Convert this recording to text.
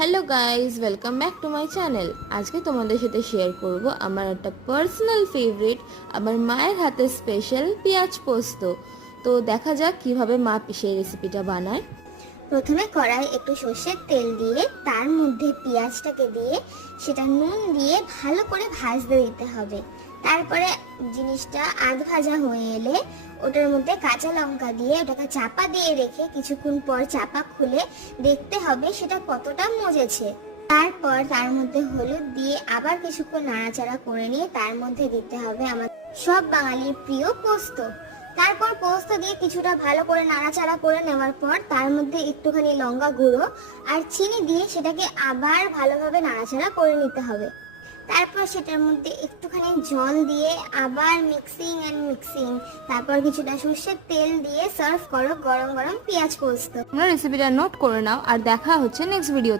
Hello guys, welcome back to my channel. আজকে তোমাদের সাথে শেয়ার করব আমার একটা পার্সোনাল ফেভারিট, আমার মায়ের হাতের স্পেশাল পেঁয়াজ পোস্ত। তো দেখা যাক কিভাবে মা সেই রেসিপিটা বানায়। প্রথমে কড়াই একটু সর্ষের তেল দিয়ে তার মধ্যে পেঁয়াজটাকে দিয়ে সেটা নুন দিয়ে ভালো করে ভাজতে দিতে হবে। তারপরে জিনিসটা আধ ভাজা হয়ে এলে ওটার মধ্যে কাঁচা লঙ্কা দিয়ে ওটাকে চাপা দিয়ে রেখে কিছুক্ষণ পর চাপা খুলে দেখতে হবে সেটা কতটা মজেছে। তারপর তার মধ্যে হলুদ দিয়ে আবার কিছুক্ষণ নাড়াচাড়া করে নিয়ে তার মধ্যে দিতে হবে আমার সব বাঙালির প্রিয় পোস্ত। তারপর পোস্ত দিয়ে কিছুটা ভালো করে নাড়াচাড়া করে নেওয়ার পর তার মধ্যে একটুখানি লঙ্কা গুঁড়ো আর চিনি দিয়ে সেটাকে আবার ভালোভাবে নাড়াচাড়া করে নিতে হবে। তারপর সেটার মধ্যে একটুখানি জল দিয়ে আবার মিক্সিং, তারপর কিছুটা সর্ষের তেল দিয়ে সার্ভ করো গরম গরম পেঁয়াজ পোস্ত। তোমরা রেসিপিটা নোট করে নাও আর দেখা হচ্ছে নেক্সট ভিডিওতে।